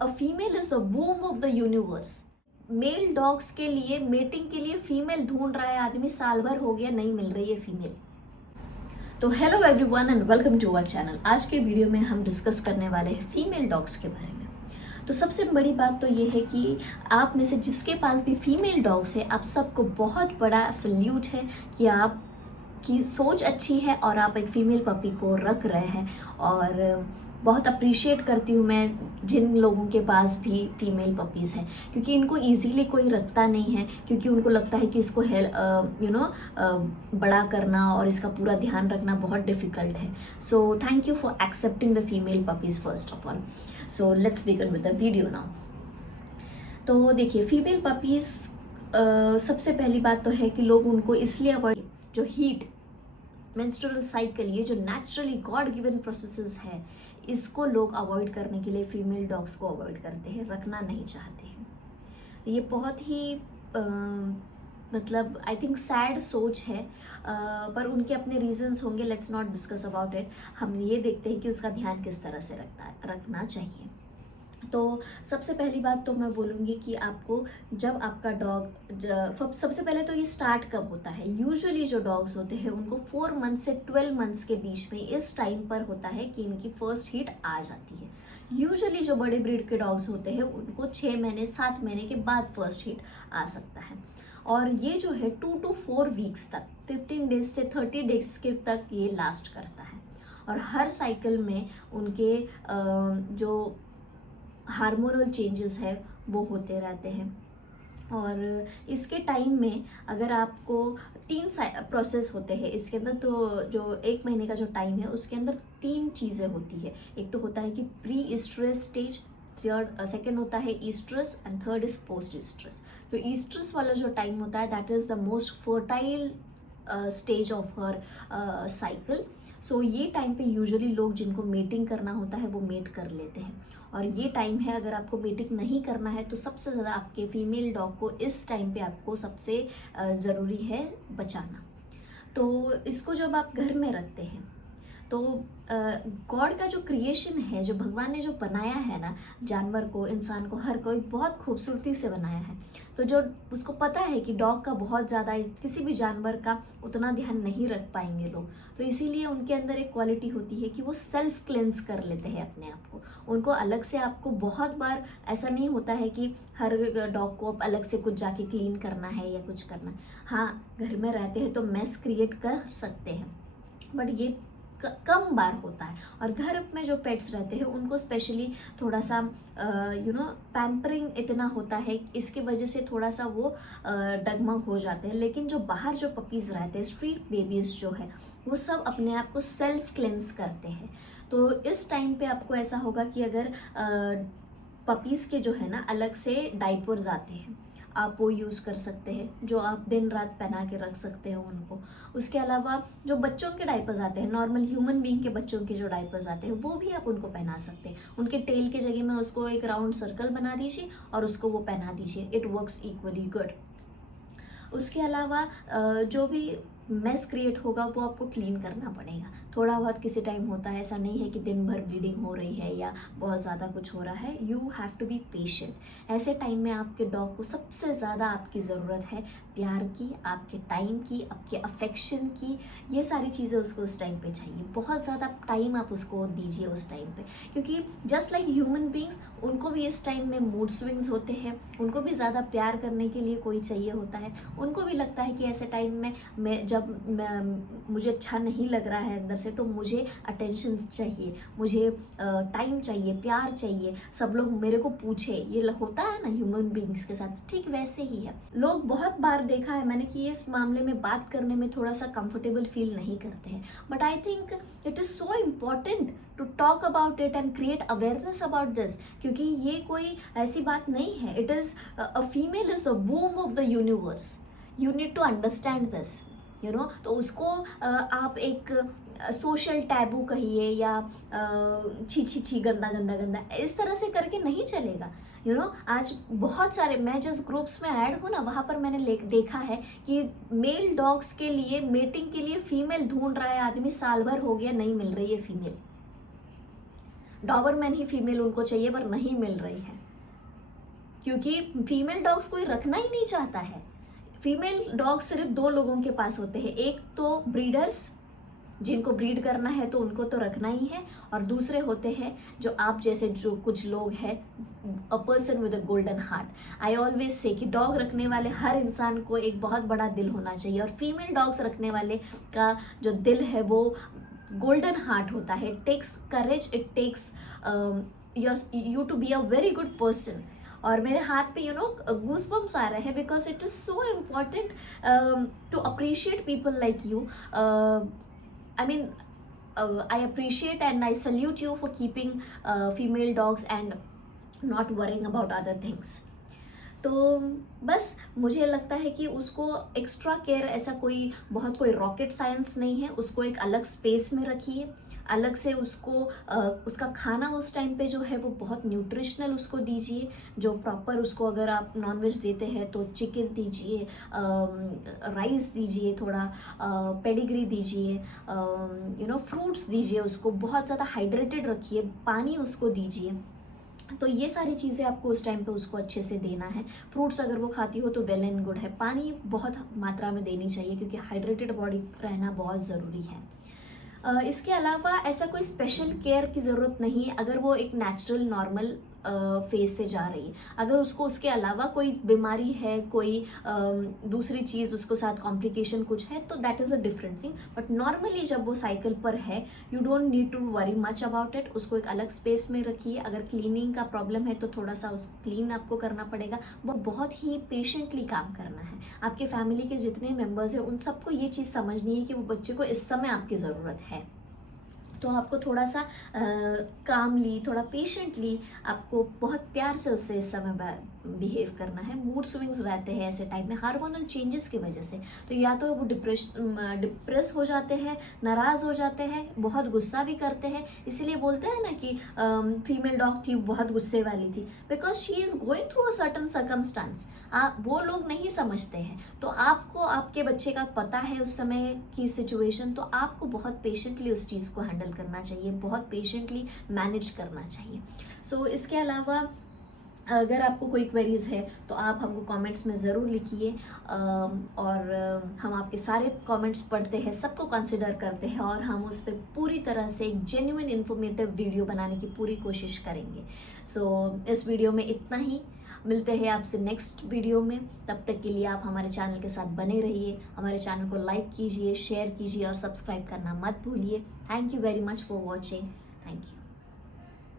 a female is the womb of the universe. Male dogs के लिए mating के लिए फीमेल ढूंढ रहा है आदमी, साल भर हो गया नहीं मिल रही है फीमेल। तो hello everyone and welcome to our channel. आज के वीडियो में हम डिस्कस करने वाले हैं फीमेल डॉग्स के बारे में। तो सबसे बड़ी बात तो ये है कि आप में से जिसके पास भी फीमेल डॉग्स है, आप सबको बहुत बड़ा सल्यूट है कि आप की सोच अच्छी है और आप एक फ़ीमेल पपी को रख रहे हैं। और बहुत अप्रिशिएट करती हूँ मैं जिन लोगों के पास भी फीमेल पपीज़ हैं, क्योंकि इनको इजीली कोई रखता नहीं है, क्योंकि उनको लगता है कि इसको बड़ा करना और इसका पूरा ध्यान रखना बहुत डिफ़िकल्ट है। So thank you for accepting the female puppies first of all. So let's begin with the video now. तो देखिए, फीमेल पपीज़ सबसे पहली बात तो है कि लोग उनको इसलिए अवॉइड, जो हीट मेंस्ट्रुअल साइकिल, ये जो नेचुरली गॉड गिवन प्रोसेसेस है, इसको लोग अवॉइड करने के लिए फीमेल डॉग्स को अवॉइड करते हैं, रखना नहीं चाहते हैं। ये बहुत ही मतलब आई थिंक सैड सोच है, पर उनके अपने रीजंस होंगे। Let's not discuss about it. हम ये देखते हैं कि उसका ध्यान किस तरह से रखना चाहिए। तो सबसे पहली बात तो मैं बोलूँगी कि आपको जब आपका डॉग, सबसे पहले तो ये स्टार्ट कब होता है। यूजुअली जो डॉग्स होते हैं उनको 4 मंथ से 12 मंथ्स के बीच में इस टाइम पर होता है कि इनकी फर्स्ट हिट आ जाती है। यूजुअली जो बड़े ब्रीड के डॉग्स होते हैं उनको 6 महीने 7 महीने के बाद फर्स्ट हिट आ सकता है। और ये जो है 2 to 4 वीक्स तक, 15 डेज से 30 डेज के तक ये लास्ट करता है। और हर साइकिल में उनके जो हार्मोनल चेंजेस है वो होते रहते हैं। और इसके टाइम में अगर आपको 3 प्रोसेस होते हैं इसके अंदर, तो जो 1 महीने का जो टाइम है उसके अंदर 3 चीज़ें होती है। एक तो होता है कि प्री ईस्ट्रस स्टेज, सेकेंड होता है oestrus and third is post oestrus. जो ईस्ट्रस वाला जो टाइम होता है that is the most fertile stage of her cycle. So ये टाइम पे यूजुअली लोग जिनको मेटिंग करना होता है वो मेट कर लेते हैं। और ये टाइम है, अगर आपको मेटिंग नहीं करना है तो सबसे ज़्यादा आपके फीमेल डॉग को इस टाइम पे आपको सबसे ज़रूरी है बचाना। तो इसको जब आप घर में रखते हैं तो गॉड का जो क्रिएशन है, जो भगवान ने जो बनाया है ना, जानवर को, इंसान को, हर कोई बहुत खूबसूरती से बनाया है। तो जो उसको पता है कि डॉग का बहुत ज़्यादा, किसी भी जानवर का उतना ध्यान नहीं रख पाएंगे लोग, तो इसीलिए उनके अंदर एक क्वालिटी होती है कि वो सेल्फ क्लेंस कर लेते हैं अपने आप को। उनको अलग से, आपको बहुत बार ऐसा नहीं होता है कि हर डॉग को अलग से कुछ जाके क्लीन करना है या कुछ करना है। हाँ, घर में रहते हैं तो मेस क्रिएट कर सकते हैं, बट ये कम बार होता है। और घर में जो पेट्स रहते हैं उनको स्पेशली थोड़ा सा पैम्परिंग इतना होता है, इसकी वजह से थोड़ा सा वो डगमग हो जाते हैं। लेकिन जो बाहर जो पपीज़ रहते हैं, स्ट्रीट बेबीज़ जो है, वो सब अपने आप को सेल्फ क्लेंस करते हैं। तो इस टाइम पे आपको ऐसा होगा कि अगर पपीज़ के जो है ना अलग से डाइपर्स आते हैं, आप वो यूज़ कर सकते हैं, जो आप दिन रात पहना के रख सकते हो उनको। उसके अलावा जो बच्चों के डाइपर्स आते हैं, नॉर्मल ह्यूमन बीइंग के बच्चों के जो डाइपर्स आते हैं, वो भी आप उनको पहना सकते हैं। उनके टेल के जगह में उसको एक राउंड सर्कल बना दीजिए और उसको वो पहना दीजिए। It works equally good. उसके अलावा जो भी मेस क्रिएट होगा वो आपको क्लीन करना पड़ेगा। थोड़ा बहुत किसी टाइम होता है, ऐसा नहीं है कि दिन भर ब्लीडिंग हो रही है या बहुत ज़्यादा कुछ हो रहा है। You have to be patient. ऐसे टाइम में आपके डॉग को सबसे ज़्यादा आपकी ज़रूरत है प्यार की, आपके टाइम की, आपके अफेक्शन की। ये सारी चीज़ें उसको उस टाइम पे चाहिए। बहुत ज़्यादा टाइम आप उसको दीजिए उस टाइम पे, क्योंकि जस्ट लाइक ह्यूमन बींग्स, उनको भी इस टाइम में मूड स्विंग्स होते हैं। उनको भी ज़्यादा प्यार करने के लिए कोई चाहिए होता है। उनको भी लगता है कि ऐसे टाइम में मुझे अच्छा नहीं लग रहा है अंदर से, तो मुझे अटेंशन चाहिए, मुझे टाइम चाहिए, प्यार चाहिए, सब लोग मेरे को पूछे। ये होता है ना ह्यूमन बींग्स के साथ, ठीक वैसे ही है। लोग बहुत बार देखा है मैंने कि इस मामले में बात करने में थोड़ा सा कंफर्टेबल फील नहीं करते हैं, but I think it is so important to talk about it and create awareness about this, क्योंकि ये कोई ऐसी बात नहीं है। It is a female is the womb of the universe. You need to understand this, तो उसको आप एक सोशल टैबू कहिए या छी छी छी, गंदा गंदा गंदा, इस तरह से करके नहीं चलेगा। आज बहुत सारे, मैं जिस ग्रुप्स में ऐड हूँ ना, वहाँ पर मैंने देखा है कि मेल डॉग्स के लिए मेटिंग के लिए फीमेल ढूंढ रहा है आदमी, साल भर हो गया नहीं मिल रही है फीमेल। डॉबरमैन ही फीमेल उनको चाहिए पर नहीं मिल रही है, क्योंकि फीमेल डॉग्स कोई रखना ही नहीं चाहता है। फीमेल डॉग सिर्फ दो लोगों के पास होते हैं, एक तो ब्रीडर्स जिनको ब्रीड करना है तो उनको तो रखना ही है, और दूसरे होते हैं जो आप जैसे जो कुछ लोग हैं, a person with a golden heart. I always say कि डॉग रखने वाले हर इंसान को एक बहुत बड़ा दिल होना चाहिए, और फीमेल डॉग्स रखने वाले का जो दिल है वो गोल्डन हार्ट होता है। It takes courage, it takes you to be a very good person. और मेरे हाथ पे गूस बम्स आ रहे हैं, because it is so important to appreciate people like you. I mean, I appreciate and I salute you for keeping female dogs and not worrying about other things. तो बस मुझे लगता है कि उसको एक्स्ट्रा केयर, ऐसा कोई रॉकेट साइंस नहीं है। उसको एक अलग स्पेस में रखिए, अलग से उसको उसका खाना उस टाइम पे जो है वो बहुत न्यूट्रिशनल उसको दीजिए, जो प्रॉपर उसको, अगर आप नॉनवेज देते हैं तो चिकन दीजिए, राइस दीजिए, थोड़ा पेडिग्री दीजिए, फ्रूट्स दीजिए, उसको बहुत ज़्यादा हाइड्रेटेड रखिए, पानी उसको दीजिए। तो ये सारी चीज़ें आपको उस टाइम पे उसको अच्छे से देना है। फ्रूट्स अगर वो खाती हो तो वेल एंड गुड है। पानी बहुत मात्रा में देनी चाहिए, क्योंकि हाइड्रेटेड बॉडी रहना बहुत ज़रूरी है। इसके अलावा ऐसा कोई स्पेशल केयर की ज़रूरत नहीं है अगर वो एक नेचुरल नॉर्मल फेज से जा रही है। अगर उसको उसके अलावा कोई बीमारी है, कोई दूसरी चीज़ उसको साथ कॉम्प्लिकेशन कुछ है, तो that is a different thing. But normally जब वो साइकिल पर है, you don't need to worry much about it. उसको एक अलग स्पेस में रखिए। अगर क्लीनिंग का प्रॉब्लम है तो थोड़ा सा उसको क्लीन आपको करना पड़ेगा। वो बहुत ही पेशेंटली काम करना है। आपके फैमिली के जितने मेम्बर्स हैं उन सबको ये चीज़ समझनी है कि वो बच्चे को इस समय आपकी ज़रूरत है। तो आपको थोड़ा सा कामली, थोड़ा पेशेंटली, आपको बहुत प्यार से उससे इस समय बिहेव करना है। मूड स्विंग्स रहते हैं ऐसे टाइम में हार्मोनल चेंजेस की वजह से, तो या तो वो डिप्रेस हो जाते हैं, नाराज़ हो जाते हैं, बहुत गुस्सा भी करते हैं। इसीलिए बोलते हैं ना कि फीमेल डॉग थी बहुत गुस्से वाली थी, because she is going through a certain circumstance. वो लोग नहीं समझते हैं। तो आपको आपके बच्चे का पता है उस समय की सिचुएशन, तो आपको बहुत पेशेंटली उस चीज़ को हैंडल करना चाहिए, बहुत पेशेंटली मैनेज करना चाहिए। सो इसके अलावा अगर आपको कोई क्वेरीज़ है तो आप हमको कमेंट्स में ज़रूर लिखिए, और हम आपके सारे कमेंट्स पढ़ते हैं, सबको कंसिडर करते हैं, और हम उस पर पूरी तरह से एक जेन्युइन इन्फॉर्मेटिव वीडियो बनाने की पूरी कोशिश करेंगे। सो इस वीडियो में इतना ही। मिलते हैं आपसे नेक्स्ट वीडियो में। तब तक के लिए आप हमारे चैनल के साथ बने रहिए। हमारे चैनल को लाइक कीजिए, शेयर कीजिए और सब्सक्राइब करना मत भूलिए। Thank you very much for watching. Thank you.